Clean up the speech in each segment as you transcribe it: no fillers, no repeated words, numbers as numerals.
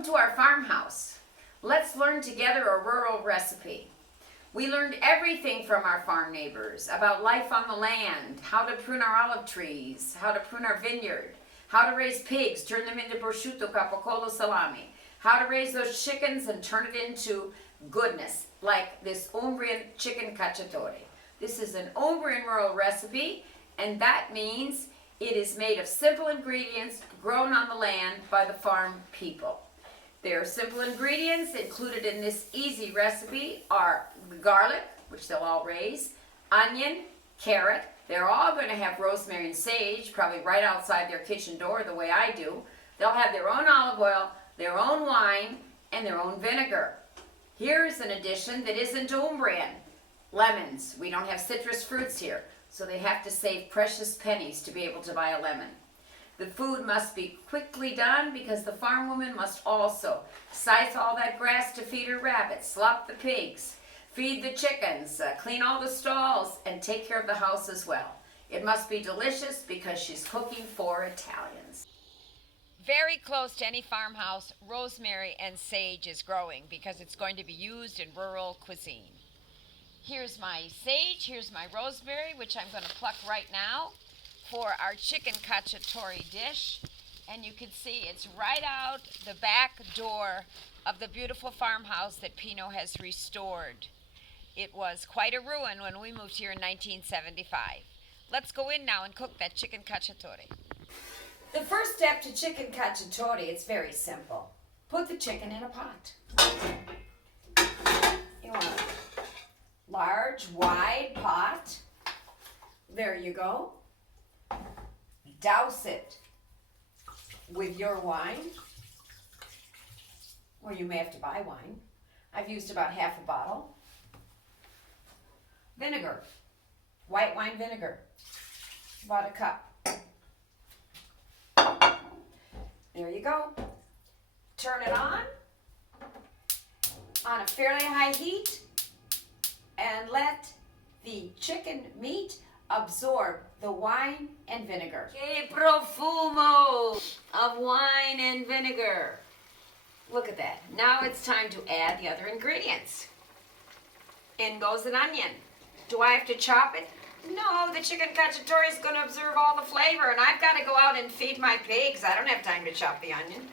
Welcome to our farmhouse. Let's learn together a rural recipe. We learned everything from our farm neighbors about life on the land, how to prune our olive trees, how to prune our vineyard, how to raise pigs, turn them into prosciutto, capocollo, salami, how to raise those chickens and turn it into goodness, like this Umbrian chicken cacciatore. This is an Umbrian rural recipe, and that means it is made of simple ingredients grown on the land by the farm people. Their simple ingredients included in this easy recipe are garlic, which they'll all raise, onion, carrot. They're all going to have rosemary and sage, probably right outside their kitchen door the way I do. They'll have their own olive oil, their own wine, and their own vinegar. Here's an addition that isn't Umbrian. Lemons. We don't have citrus fruits here, so they have to save precious pennies to be able to buy a lemon. The food must be quickly done because the farm woman must also scythe all that grass to feed her rabbits, slop the pigs, feed the chickens, clean all the stalls, and take care of the house as well. It must be delicious because she's cooking for Italians. Very close to any farmhouse, rosemary and sage is growing because it's going to be used in rural cuisine. Here's my sage, here's my rosemary, which I'm going to pluck right now for our chicken cacciatore dish. And you can see it's right out the back door of the beautiful farmhouse that Pino has restored. It was quite a ruin when we moved here in 1975. Let's go in now and cook that chicken cacciatore. The first step to chicken cacciatore, it's very simple. Put the chicken in a pot. You want a large, wide pot. There you go. Douse it with your wine, or you may have to buy wine. I've used about half a bottle. Vinegar, white wine vinegar, about a cup. There you go. Turn it on a fairly high heat and let the chicken meat absorb the wine and vinegar. Que profumo of wine and vinegar. Look at that. Now it's time to add the other ingredients. In goes an onion. Do I have to chop it? No, the chicken cacciatore is going to absorb all the flavor, and I've got to go out and feed my pigs. I don't have time to chop the onion.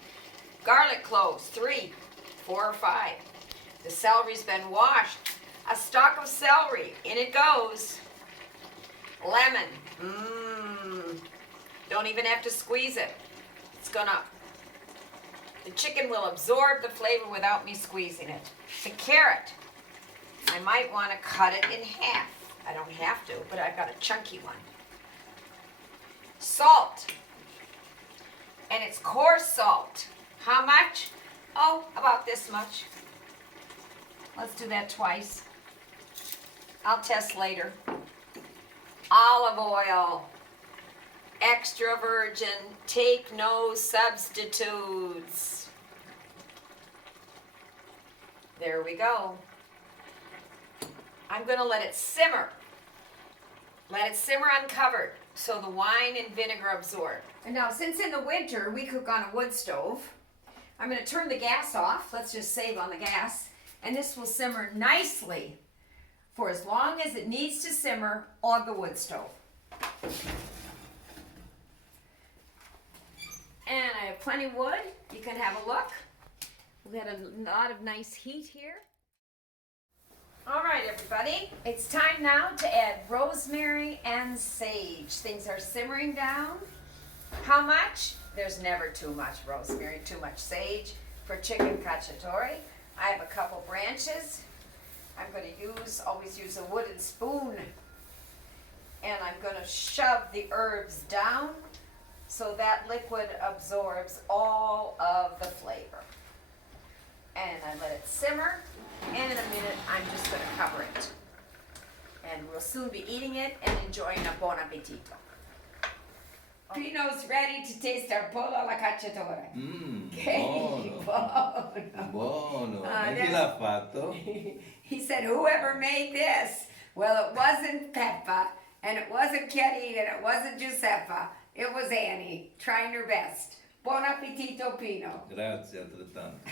Garlic cloves, 3, 4, or 5. The celery's been washed. A stalk of celery, in it goes. Lemon. Don't even have to squeeze it. The chicken will absorb the flavor without me squeezing it. The carrot. I might want to cut it in half. I don't have to, but I've got a chunky one. Salt. And it's coarse salt. How much? Oh, about this much. Let's do that twice. I'll test later. Olive oil, extra virgin, take no substitutes. There we go. I'm going to let it simmer. Let it simmer uncovered so the wine and vinegar absorb. And now, since in the winter we cook on a wood stove, I'm going to turn the gas off. Let's just save on the gas. And this will simmer nicely for as long as it needs to simmer on the wood stove. And I have plenty of wood. You can have a look. We've got a lot of nice heat here. All right, everybody. It's time now to add rosemary and sage. Things are simmering down. How much? There's never too much rosemary, too much sage for chicken cacciatore. I have a couple branches. I'm going to always use a wooden spoon, and I'm going to shove the herbs down so that liquid absorbs all of the flavor. And I let it simmer, and in a minute I'm just going to cover it. And we'll soon be eating it and enjoying a buon appetito. Pino's ready to taste our pollo alla cacciatore. Buono. Buono. Buono. Ma chi l'ha fatto? He said, whoever made this? Well, it wasn't Peppa, and it wasn't Chiarina, and it wasn't Giuseppa. It was Annie, trying her best. Buon appetito, Pino. Grazie altrettanto.